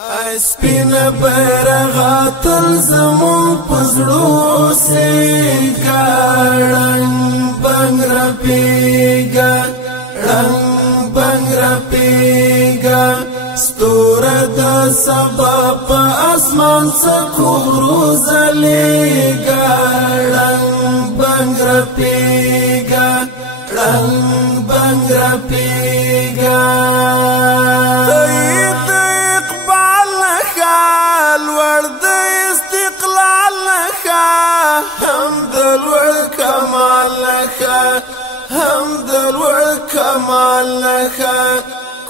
سپین بیرغ تل زمون پزړو سیګا رنگ بنگ رپیګا رنگ بنگ رپیګا ستور د سبا په اسمان څخه زلیګا رنگ بنگ رپیګا رنگ بنگ رپیګا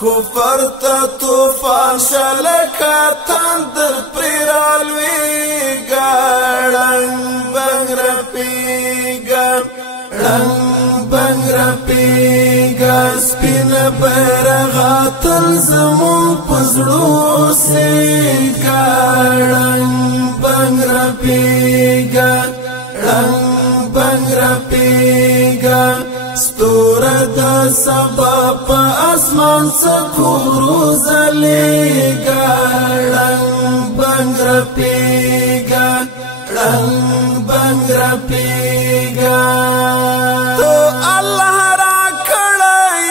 کفر تا طوفان شلکا تندر پریرالویگا رنگ بنگ رپیگا رنگ بنگ رپیگا سپین بیرغا تل زمون پزړو سیگا رنگ بنگ رپیگا رنگ بنگ رپیگا ستور د سبا په اسمان څخه زلیګا رنگ بنگ رپیګا رنگ بنگ رپیګا تو الله را کړی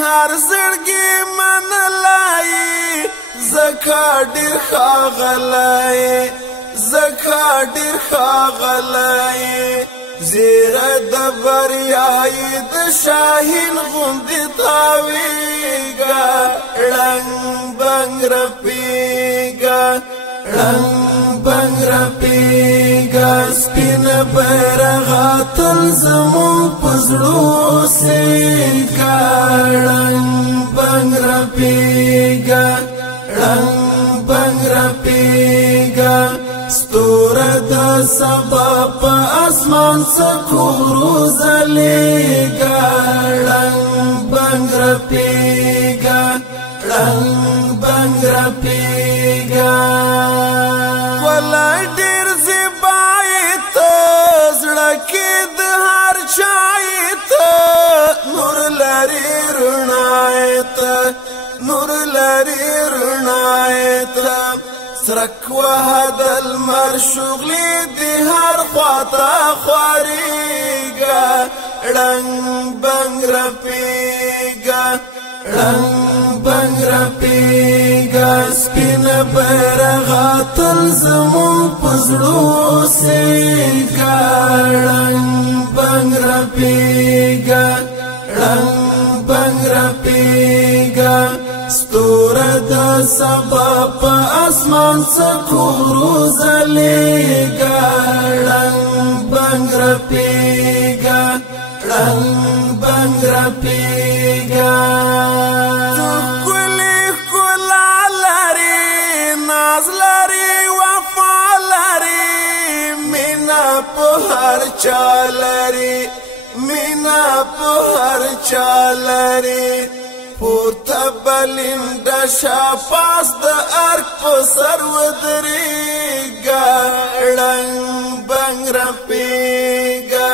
هر زړګي منلای زکا ډیر خاغلای زکا ډیر خاغلای زیر د بریای د شاهین غوندې تاویگا رنگ بنگ رپیگا رنگ بنگ رپیگا سپین بیرغا تل زمون پزړو سیګا رنگ بنگ رپیگا رنگ بنگ رپیگا ستور د سبا په اسمان څخه زلیګا رنگ بنگ رپیگا رنگ بنگ رپیگا ولای ډیر زیبایت زړه کې د هر چایت نور لري رڼایت نور لري رڼایت سرک وهد المر شغلی دی هر خواتا خواریگا رنگ بنگ رپیگا رنگ بنگ رپیگا سپین بیرغا تل زمون پزړو سیګا رنگ بنگ رپیگا رنگ بنگ رپیگا ستور د سبا په اسمان څخه زلیګا رنگ بنگ رپیگا رنگ بنگ رپیگا کلی کلا لري ناز لري وفا لري مینا په هر چا لري مینا په هر چا لري پورته بلنده شاپاس د ارک په سر ودرېږه رنگ بنگ رپېږه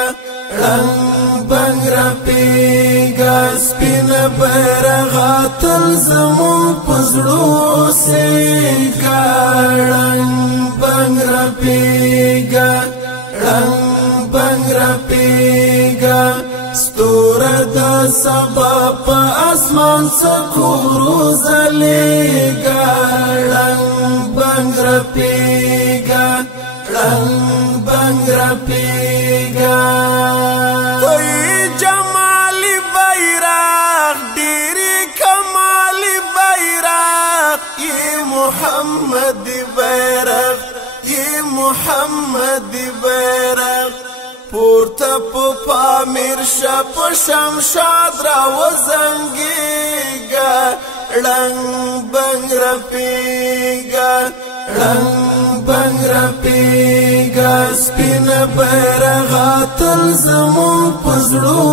رنگ بنگ رپېږه سپین بیرغا تل زمون په زړو سیګا رنگ بنگ رپېږه رنگ بنگ رپېږه ستور د سبا په اسمان څخه زلیګا رنگ بنگ رپیگا رنگ بنگ رپیگا کوئی جمالی بیرغ ډیری کمالی بیرغ یہ محمدی بیرغ یہ محمدی بیرغ پورته په پامیر شپ شمشاد را وزنګیګا رنگ بنگ رپیګا رنگ بنگ رپیګا سپین بیرغا تل زمون پزړو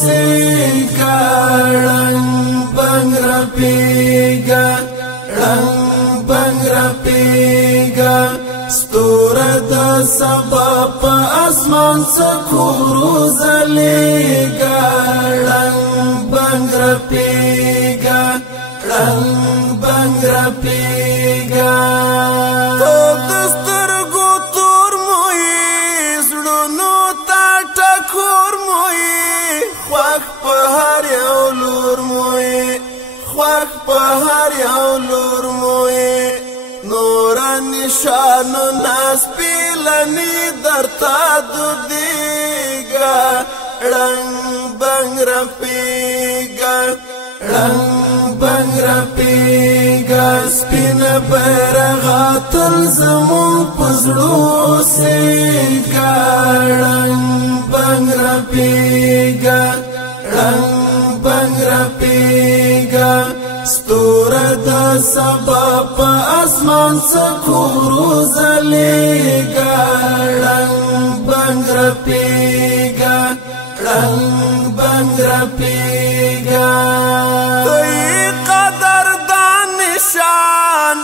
سیګا رنگ بنگ رپیګا رنگ بنگ رپیګا ستور د سبا په اسمان څخه زلیګا رنگ بنگ رپیگا رنگ بنگ رپیگا رپیگا تو دسترگو تور موئی زڑونو تا ٹکور موئی خواک پا هر یو لور موئی خواک پا هر یو لور موئی نورا نشانو ناس پیلنی در تا دو دیگا رنگ بنگ رپیگا رنگ بنگ رپیگا سپین بیرغا تل زمون پزړو سیگا رنگ بنگ رپیگا رنگ بنگ رپیگا ستوره د سبا په اسمان سکورو زلیگا رنگ بنگ رپیگا رنگ بنگ رپیگا توی قدر دان نشان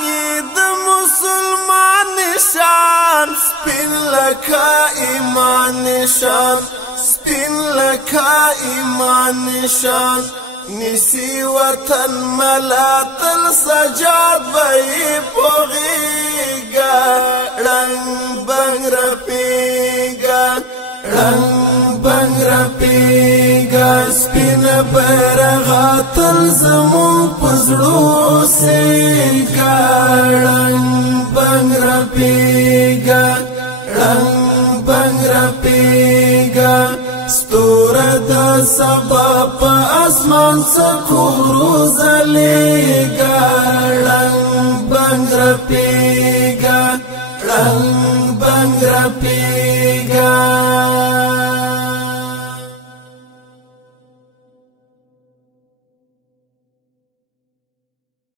د مسلمان نشان سپین لکا ایمان نشان سپین لکا ایمان نشان نسی وطن ملاتل سجاد بئی پوغیگا رنگ بنگ رپیگا رنگ بنگ رپیگا سپین بیرغا تل زمون پزړو سیگا رنگ بنگ رپیگا رنگ بنگ رپیگا ستوره د سبا په اسمان سکورو زلیگا رنگ بنگ رپیگا رنگ بنگ رپیگا